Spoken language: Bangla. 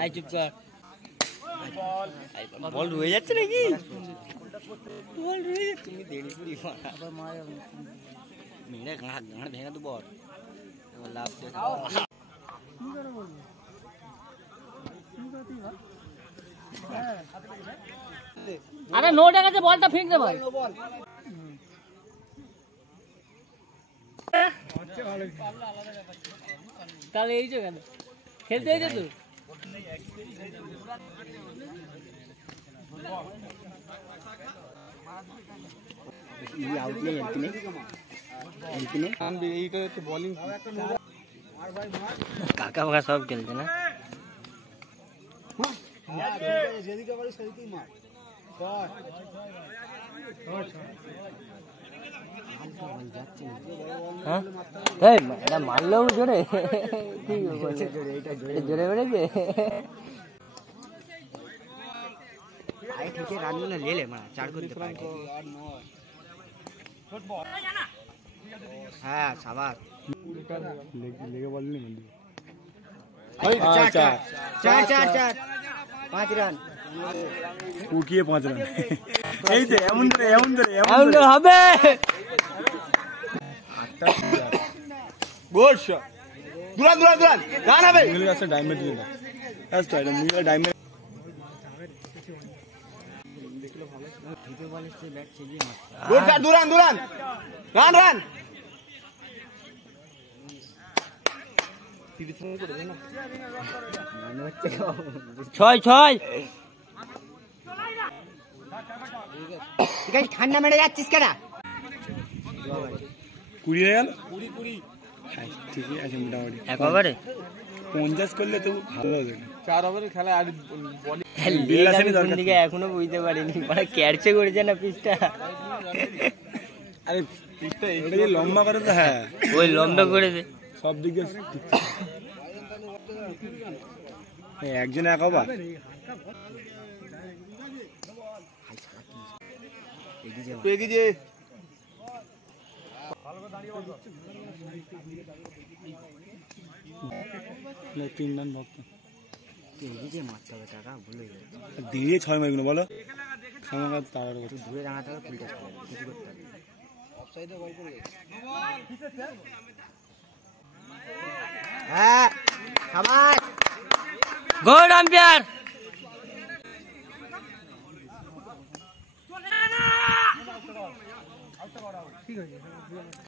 আই চুপ কর। বল রয়ে যাচ্ছে নাকি? বল রয়ে যাচ্ছে। তুমি দেরি পুরি মেরে ঘাড় ভেঙে তো বল লাভ। আরে নো টাকাতে বলটা ফিক দে ভাই। তাহলে এই যে কেন খেলতে হয়েছে তো কাকা ফাকা সব খেলছে না। মারলো জোরে জোরে বেড়েছে রানগুলো লেলে মা চার করতে পারে। হ্যাঁ সাবাস লেগে বললি 5 রান উকিয়ে 5 রান। এই যে এমন ধরে হবে গোল শট দুরান রান হবে মিলে আছে ডায়মন্ড দিল জাস্ট এটা মিলে ডায়মন্ড দেখলো ভালো ঠিকই বলেছে ব্যাট চেঞ্জ মারছে দুরান রান ছয় ঠান্ডা মেরে যাচ্ছিস কেন? 20 হয়ে গেল 20 ঠিকই আছে মোটামুটি একবারে 50 করলে তো ভালো হবে। 4 ওভারের খেলা আর এখনো বুঝতে পারিনি ক্যারচে করেছে না পিচটা। আরে পিচটা এটা যে লম্বা করে তো হ্যাঁ ওই লম্বা করে দে সব দিকে একজন এক ওভার এগিয়ে যে तीन रन भक्त मारते হবে টাকা ভুলে গেছে দিয়ে 6 মারগুলো বলো খামাকা তাওয়ার কথা ধরে রাঙাতে হবে ফুল টাচ করে কিছু করতে হবে অফসাইডে বল করে হ্যাঁ শাবাশ গোল আম্পায়ার চলে না ঠিক আছে